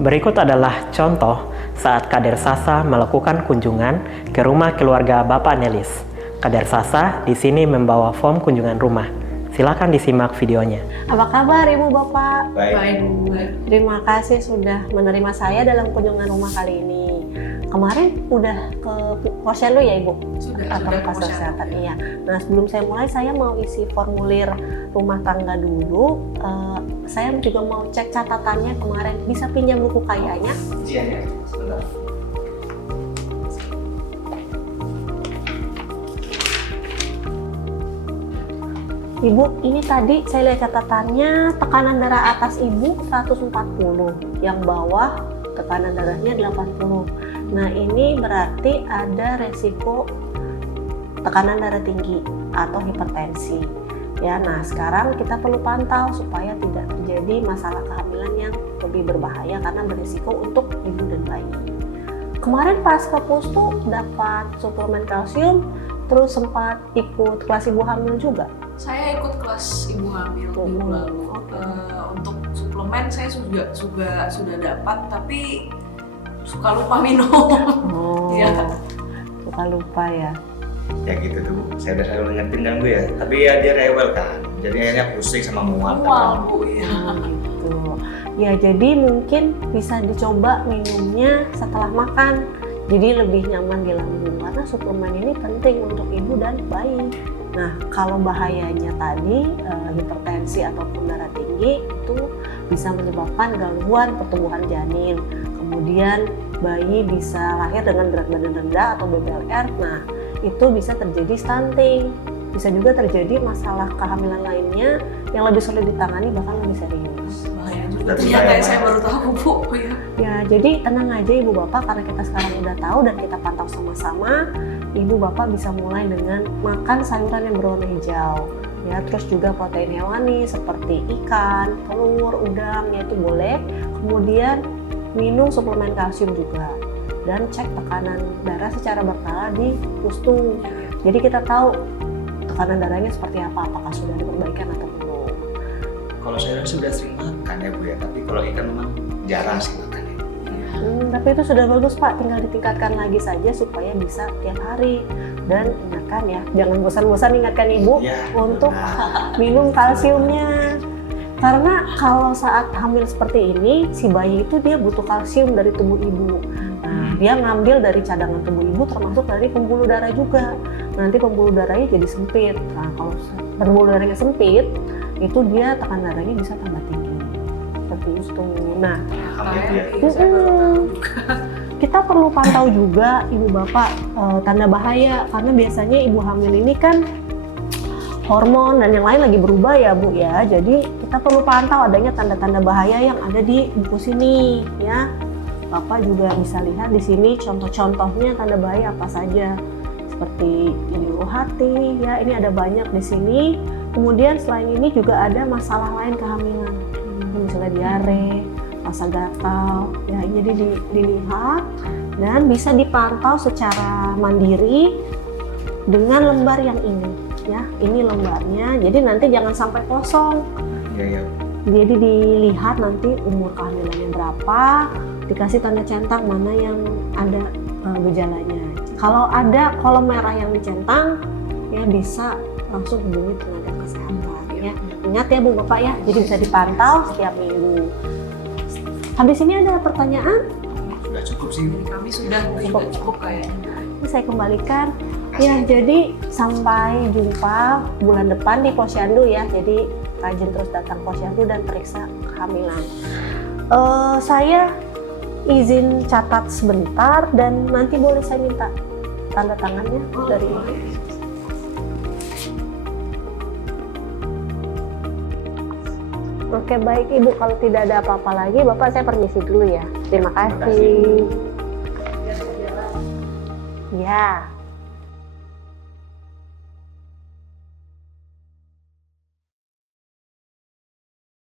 Berikut adalah contoh saat Kader Sasa melakukan kunjungan ke rumah keluarga Bapak Nelis. Kader Sasa di sini membawa form kunjungan rumah. Silakan disimak videonya. Apa kabar Ibu Bapak? Baik. Terima kasih sudah menerima saya dalam kunjungan rumah kali ini. Kemarin udah ke posyandu ya Ibu? Sudah Atau ke fasilitas posyandu. kesehatan, iya. Nah sebelum saya mulai, saya mau isi formulir rumah tangga dulu. Saya juga mau cek catatannya kemarin. Bisa pinjam buku KIA-nya? Iya ya, sebentar. Ibu, ini tadi saya lihat catatannya, tekanan darah atas Ibu 140, yang bawah tekanan darahnya 80. Nah ini berarti ada resiko tekanan darah tinggi atau hipertensi. Ya, nah sekarang kita perlu pantau supaya tidak terjadi masalah kehamilan yang lebih berbahaya karena berisiko untuk ibu dan bayi. Kemarin pas ke pustu dapat suplemen kalsium, terus sempat ikut kelas ibu hamil juga. Saya ikut kelas ibu hamil minggu lalu. Untuk suplemen saya sudah dapat, tapi suka lupa minum. Oh, Iya. suka lupa ya. Ya gitu tuh, saya udah selalu ngingetin kan Bu ya, tapi ya dia rewel kan, jadi akhirnya pusing sama mual. Bu, ya. Gitu. Ya jadi mungkin bisa dicoba minumnya setelah makan, jadi lebih nyaman di lambung karena suplemen ini penting untuk ibu dan bayi. Nah kalau bahayanya tadi hipertensi ataupun darah tinggi itu bisa menyebabkan gangguan pertumbuhan janin, kemudian bayi bisa lahir dengan berat badan rendah atau BBLR. Nah itu bisa terjadi stunting, bisa juga terjadi masalah kehamilan lainnya yang lebih sulit ditangani bahkan lebih serius. Bahaya juga. Ternyata saya baru tahu Bu. Ya. Ya jadi tenang aja ibu bapak karena kita sekarang udah tahu dan kita pantau sama-sama. Ibu bapak bisa mulai dengan makan sayuran yang berwarna hijau. Ya, terus juga protein hewani seperti ikan, telur, udang, ya itu boleh. Kemudian minum suplemen kalsium juga. Dan cek tekanan darah secara berkala di pustu. Jadi kita tahu tekanan darahnya seperti apa, apakah sudah ada perbaikan atau belum. Kalau saya sudah sering makan ya Bu ya, tapi kalau ikan memang jarang sih makannya. Tapi itu sudah bagus Pak, tinggal ditingkatkan lagi saja supaya bisa tiap hari. Dan ingatkan ya, jangan bosan-bosan ingatkan Ibu Ya, untuk benar. minum kalsiumnya. Karena kalau saat hamil seperti ini, si bayi itu dia butuh kalsium dari tubuh ibu. Nah, dia ngambil dari cadangan tubuh ibu termasuk dari pembuluh darah juga. Nanti pembuluh darahnya jadi sempit. Nah, kalau pembuluh darahnya sempit, itu dia tekanan darahnya bisa tambah tinggi. Seperti itu. Nah, Saya baru tahu juga. kita perlu pantau juga ibu bapak tanda bahaya karena biasanya ibu hamil ini kan hormon dan yang lain lagi berubah ya Bu ya. Jadi kita perlu pantau adanya tanda-tanda bahaya yang ada di buku sini ya. Bapak juga bisa lihat di sini contoh-contohnya tanda bahaya apa saja. Seperti nyuruh hati ya, ini ada banyak di sini. Kemudian selain ini juga ada masalah lain kehamilan. Misalnya diare, rasa gatal, ya jadi dilihat dan bisa dipantau secara mandiri dengan lembar yang ini. Ya, ini lembarnya. Jadi nanti jangan sampai kosong. Iya. Jadi dilihat nanti umur kehamilannya berapa, dikasih tanda centang mana yang ada gejalanya. Kalau ada kolom merah yang dicentang, ya bisa langsung hubungi tenaga kesehatan. Ya, ingat ya Bu Bapak ya. Jadi bisa dipantau setiap minggu. Habis ini ada pertanyaan? Sudah cukup sih Bu. Kami sudah cukup kayaknya. Ini saya kembalikan. Ya, jadi sampai jumpa bulan depan di posyandu ya. Jadi rajin terus datang posyandu dan periksa kehamilan. Saya izin catat sebentar dan nanti boleh saya minta tanda tangannya dari Ibu. Oke baik Ibu, kalau tidak ada apa-apa lagi Bapak saya permisi dulu ya. Terima kasih. kasih. Ya.